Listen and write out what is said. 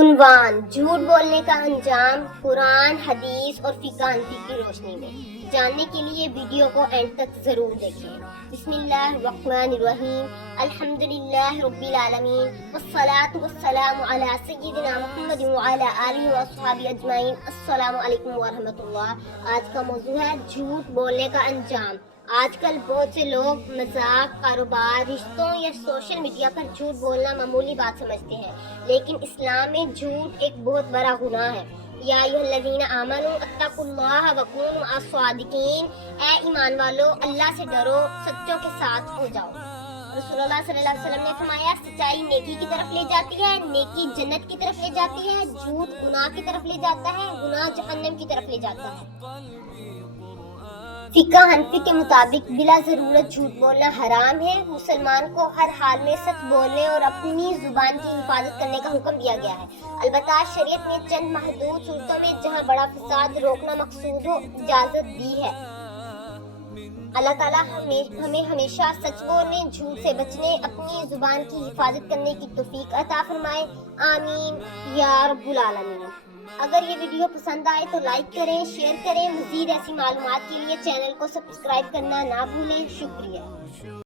عنوان: جھوٹ بولنے کا انجام قرآن، حدیث اور فقہ حنفی کی روشنی میں۔ جاننے کے لیے ویڈیو کو اینڈ تک ضرور دیکھیں۔ بسم اللہ الرحمن الرحیم، الحمدللہ رب العالمین، والصلاة والسلام علی سیدنا محمد وعلی آلہ واصحابہ اجمعین۔ السلام علیکم ورحمۃ اللہ۔ آج کا موضوع ہے جھوٹ بولنے کا انجام۔ آج کل بہت سے لوگ مذاق، کاروبار، رشتوں یا سوشل میڈیا پر جھوٹ بولنا معمولی بات سمجھتے ہیں، لیکن اسلام میں جھوٹ ایک بہت بڑا گناہ ہے۔ یا ایھا الذین آمنوا اتقوا اللہ وکونوا مع الصادقین، اے ایمان والو، اللہ سے ڈرو، سچوں کے ساتھ ہو جاؤ۔ رسول اللہ صلی اللہ علیہ وسلم نے فرمایا، سچائی نیکی کی طرف لے جاتی ہے، نیکی جنت کی طرف لے جاتی ہے، جھوٹ گناہ کی طرف لے جاتا ہے، گناہ جہنم کی طرف لے جاتا ہے۔ فقہ حنفی کے مطابق بلا ضرورت جھوٹ بولنا حرام ہے۔ مسلمان کو ہر حال میں سچ بولنے اور اپنی زبان کی حفاظت کرنے کا حکم دیا گیا ہے، البتہ شریعت نے چند محدود صورتوں میں جہاں بڑا فساد روکنا مقصود ہو اجازت دی ہے۔ اللہ تعالیٰ ہمیں ہمیشہ سچ بولنے، جھوٹ سے بچنے، اپنی زبان کی حفاظت کرنے کی توفیق عطا فرمائے، آمین یا رب العالمین۔ اگر یہ ویڈیو پسند آئے تو لائک کریں، شیئر کریں۔ مزید ایسی معلومات کے لیے چینل کو سبسکرائب کرنا نہ بھولیں۔ شکریہ۔